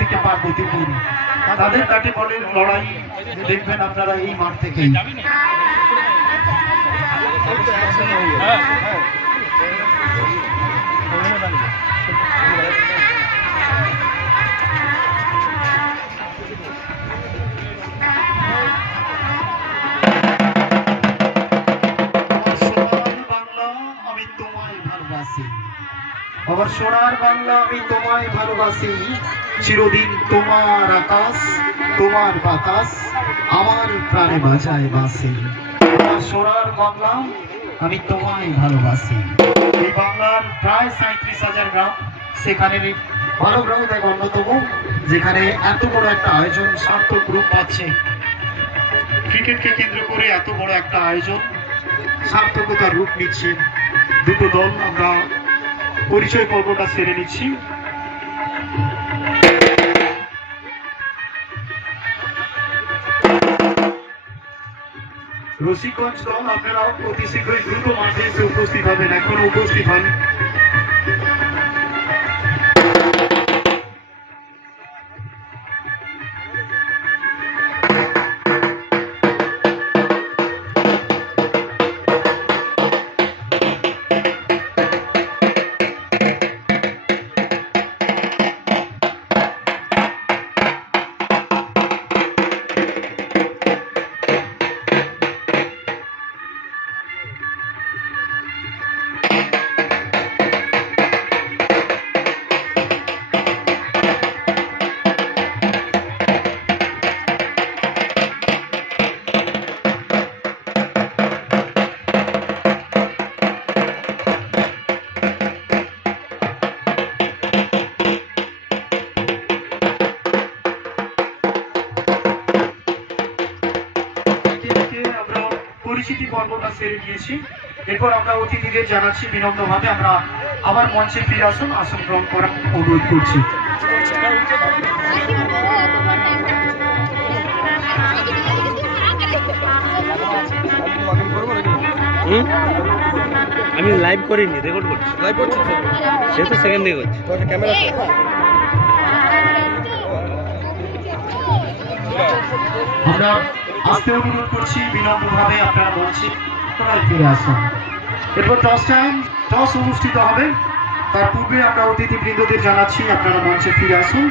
থেকে পার্বতীপুর, তাদের কাটে বলে লড়াই দেখবেন আপনারা এই মাঠ থেকেই। আমার সোনার বাংলা আমি তোমায় ভালোবাসি, চিরদিন তোমার আকাশ তোমার বাতাস আমার প্রাণে বাজায় বাঁশি। আমার সোনার বাংলা আমি তোমায় ভালোবাসি। এই বাংলার প্রায় 37,000 গ্রাম, সেখানে ভালো গ্রাম এক অন্যতম, যেখানে এত বড় একটা আয়োজন সার্থক রূপ পাচ্ছে। ক্রিকেটকে কেন্দ্র করে এত বড় একটা আয়োজন সার্থকতার রূপ নিচ্ছে। দুটো দল আমরা পরিচয় পর্বটা সেরে নিচ্ছি। রসিকগঞ্জ দল আপনারা অতি শীঘ্রই দ্রুত মাঠে এসে উপস্থিত হবেন, এখনো উপস্থিত হন। পরিচিতি পর্বটা সেরে দিয়েছি। এরপর আমরা অতিথিদের জানাচ্ছি বিনম্রভাবে আমরা আবার মঞ্চে ফিরে আসুন, আসন গ্রহণ করার অনুরোধ করছি। আমি লাইভ করিনি, রেকর্ড করছি। লাইভ করছি সে তো সেকেন্ড দিকে করছি ক্যামেরা। আমরা আসতে অনুরোধ করছি বিনম্রভাবে, আপনারা মঞ্চে ফিরে আসুন। এরপর টস অনুষ্ঠিত হবে, তার পূর্বে আমরা অতিথিবৃন্দদের জানাচ্ছি আপনারা মঞ্চে ফিরে আসুন।